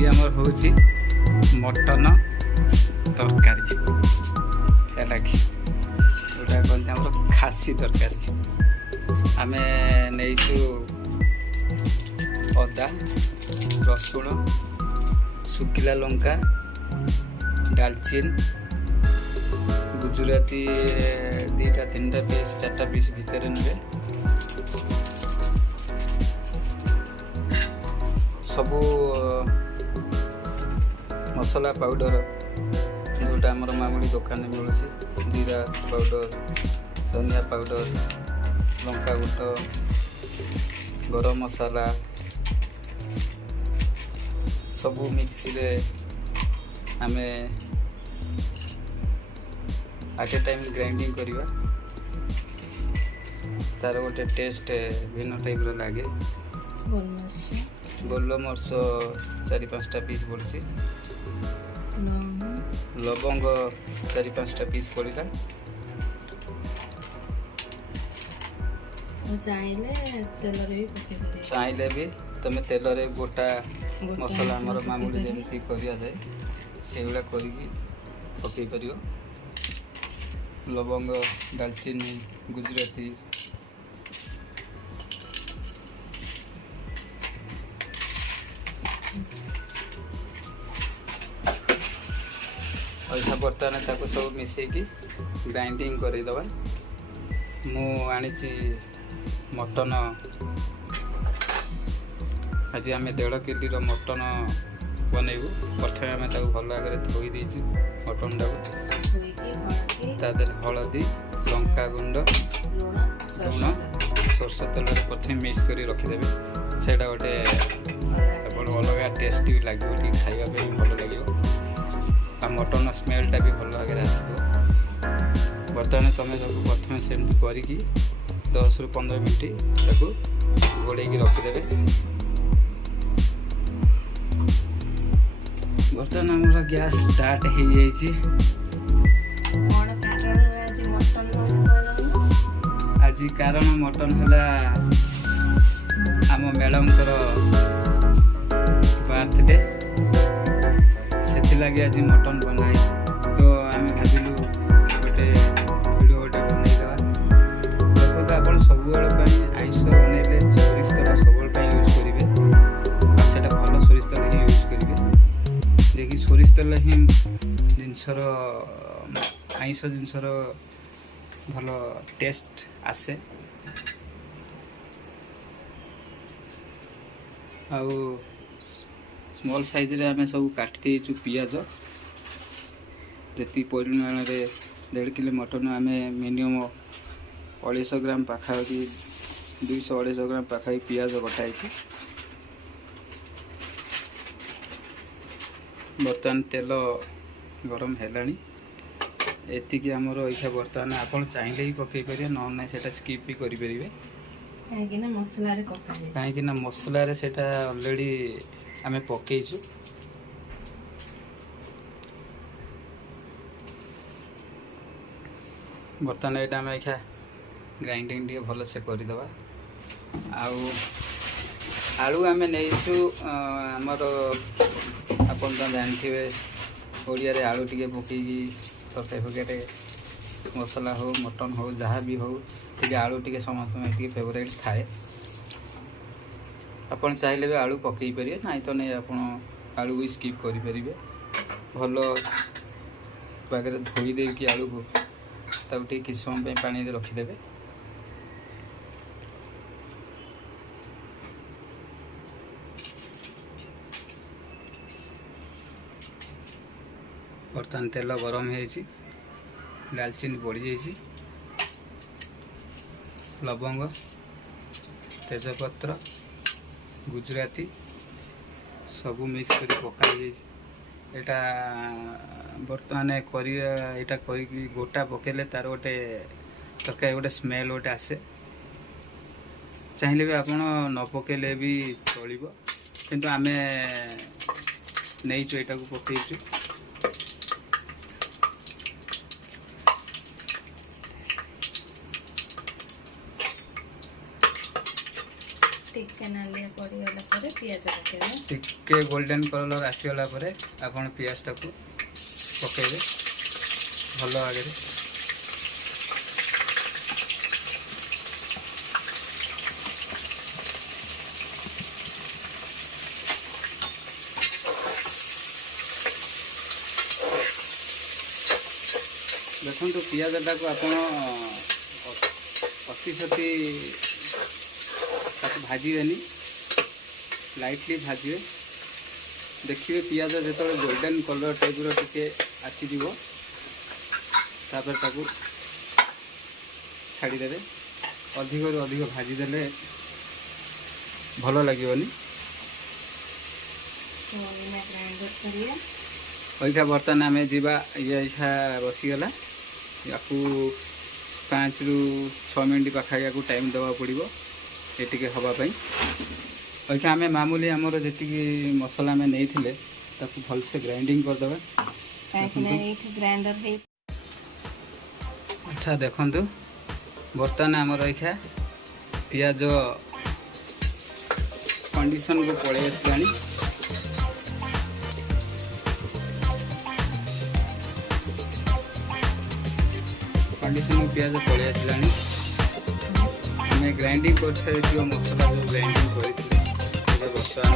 आज आमर हूँ मटन तरकारी है कि जोटा कहते आम खासी तरकारी आम नहीं अदा रसुण सुखिला लंका डालचीन गुजराती 2-3टा पीस 4टा पीस भितर ने सबू मसला पाउडर जोटा आमर मामूली दुकान में मिलूँ जीरा पाउडर धनिया पाउडर लंका गुंड गरम मसाला सबू मिक्सी रे आमे आट ए टाइम ग्राइंडिंग करवा तार गोटे टेस्ट भिन्न टाइप रो लागे गोलमर्च 4-5टा पीस पड़ी लवंग 4-5टा पीस पड़ा चाहले भी तुम तेल रे गोटा मसला आमर मामूली जमी करा जाए से गुड़ा कर पकई कर लवंग डालचीनी गुजराती ऐसा बर्तमान ताको सब मिसेकी ग्राइंडिंग करदे मु आनी मटन आज आम 1.5 किलो मटन बनइबू प्रथम आम भल भाव धोई देचु मटन टाक हलदी लंका गुंड लुण सोरष तेल प्रथम मिक्स कर रखिदेवे से गोटे अलग टेस्ट भी लगे खावाई भल लगे आ मटन स्मेलटा भी भल भाव आसो बर्तमान तुम प्रथम सेमती करी 10-15 मिनट घोड़े रखिदेवे बर्तमान आमर गैस स्टार्ट हो जाइए आज कारण मटन है आम मैडम बर्थडे से लगे आज मटन बनाई तो आम भाविलु गोटे भिडियो गोटे बनईदा देखो तो आप सब आइस बनइले सोरिष तेल सब यूज करेंगे और भल सोरिष तेल ही यूज करेंगे देखिए सोरिष तेल ही जिनसर आइस जिनसर भल टेस्ट आसे आउ स्मॉल साइज रे आमे सब काटि देचु पियाज जति परिमाण रे 1.5 किलो मटन आमे मिनिमम 250 ग्राम पाखापाखि 200-250 ग्राम पाखापाखि पियाज कटाई बर्तमान तेल गरम है एतिकी आमर इच्छा बर्तमान आप चाहिए ही पकई पारे ना से स्किप भी करेंगे कहीं मसला अलरेडी आम पकईचु बर्तमान यहाँ आम इच्छा ग्राइंडिंग टे भल से करदे आलू आम नहीं आमर आप जानते ओडिया आलू टे पकईकी तरकारी फरकारी मसला हो मटन हो जहाँ भी हो टे आलू टे समस्त फेवरेट थाए आपन चाहिए भी आलू पकई पारे ना तो नहीं आप आलू भी स्किप करें भल बागे धोई देकी आलू को तब किसी समय पानी रखिदेवे बर्तमान तेल गरम हो डालचीनी बढ़ी जाइए लवंग तेजपत्र गुजराती सबू मिक्स कर पकाई एटा बर्तमान यहाँ कर गोटा पकेले तार गोटे तरकारी गोटे स्मेल गोटे आसे चाहिए भी आप न पकेले भी चलो किंतु आम नहीं यहाँ को पकईचु ଟିକେ ନାଲିଆ ପଡ଼ିଗଲା ପରେ ପିଆଜ ପକାଇବେ। ଟିକେ ଗୋल्डन कलर आसीगला ପରେ ଆପଣ ପିଆଜଟାକୁ ପକାଇବେ ଭଲ ଭାବରେ। देखो पियाजटाक आप अतिशति भाजबेनि लाइटली भाजबे। देखिए पियाज जो गोल्डन कलर टाइप रे आसीज छाड़ीदे। अधिक रु अधिक भाजीदे भल लगे। वैसा बर्तमान आम जा ये बसीगला या 5 रु 6 मिनट पाखा या टाइम देवा पड़ो ये हवापाई। वैसा आम मामूली आमर जी मसला आम नहीं भलसे ग्राइंडिंग करदे। अच्छा देखु बर्तमान आमर ये पियाज कंडीशन को पलि आसला। कंडीशन पियाज पलि आसला। आम ग्राइंडिंग कर मसला जो ग्राइंडिंग कर बर्तमान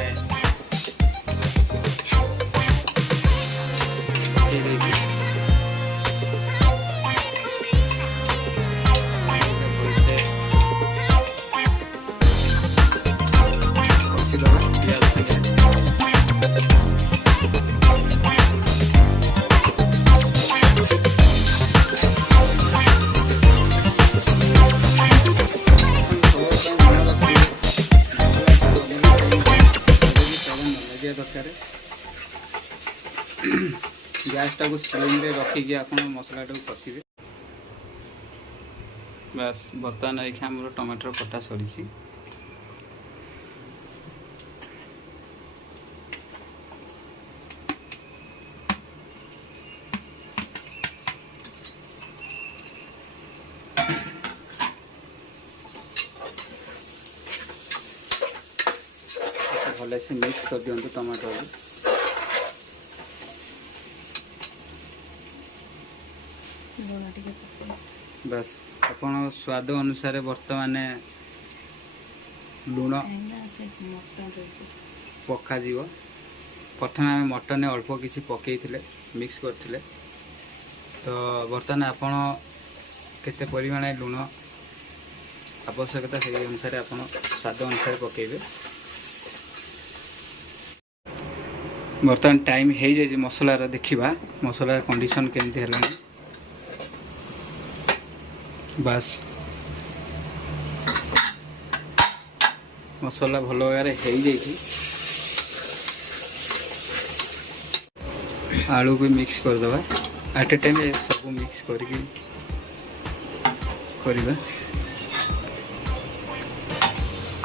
दरकार गैस टाक स्लिम रे रखिकी आप मसला टाक कषिबे। बस बर्तमान ये आम टमाटर कटा सरी। भले से मिक्स कर दियंतु टमाटर। बस अपन स्वाद अनुसार बर्तमान लुण पका जीव। प्रथम आम मटन अल्प किसी पकई मिक्स करथिले। तो बर्तमान आपण केते परिमाण लुण आवश्यकता से अनुसार आपण स्वाद अनुसार पकेबे। बर्तमान टाइम हो जाए मसलार देखा मसलार कंडीशन केमती है। बस मसला भल भाव हो जाए आलू को मिक्स करदे एट ए टाइम सब मिक्स करवा।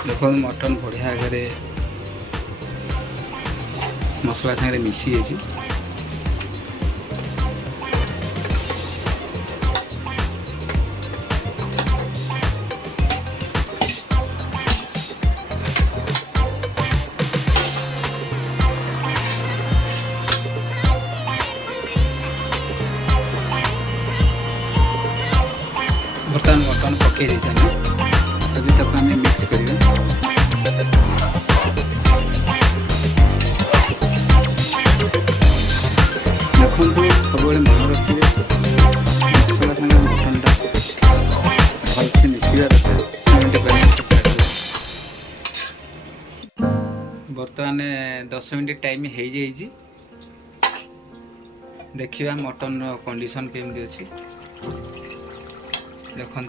देखो मटन बढ़िया आगे मसला सागे मिसी जाइए। बर्तमान मटन पकई अभी तक आम मिक्स करें। देखो सब मन रखिए मसला सागे मटनटा भलसे मिसवा दरकार। बर्तमान 10 मिनट टाइम हो जाए। देखिए मटन कंडीशन केमती अच्छी देखु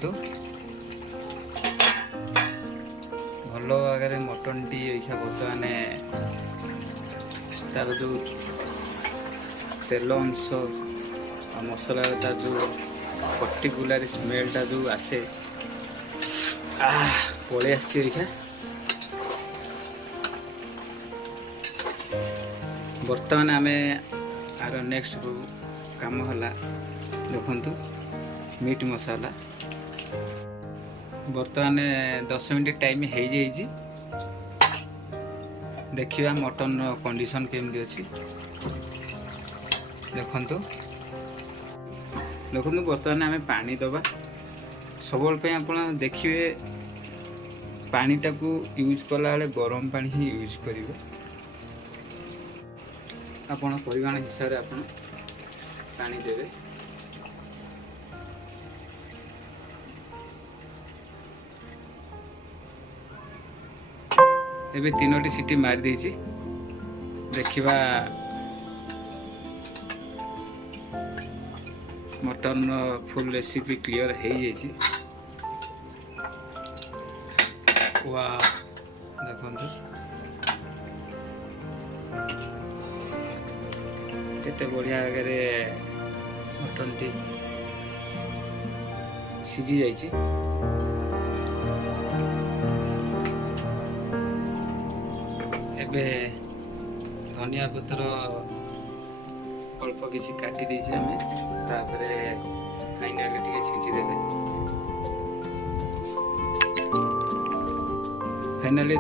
भल भाग मटन टी बर्तमान तार जो तेल अंश मसला तार जो पर्टिकुलर स्मेलटा जो आसे पलि आसा। बर्तमान आम आर नेक्स्ट काम है देखु मीट मसाला। बर्तमान 10 मिनट टाइम हो जाए देखिए मटन कंडीशन केमती अच्छी देखु देखु बर्तमान आम पानी दबा सब आप देखिए पानीटा को यूज कला बेले गरम पानी ही यूज करेंगे आपण परिमाण हिसाब से आप पानी देवे एबे 3टी सीटी मारी देछि देखिबा मटन फुल रेसिपी क्लियर हो जाइए वाह देखते केते बढ़िया आगे मटन टी सीझी जाइए एबे धनिया पत्र अल्प किसी काटी देछि आमे तापरे फाइनली टिके छिंची देबे फाइनली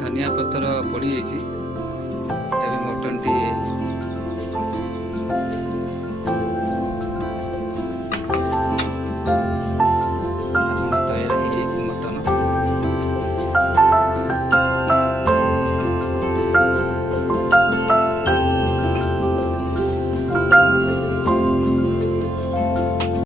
धनिया पत्र पड़ी जाइए मटन टी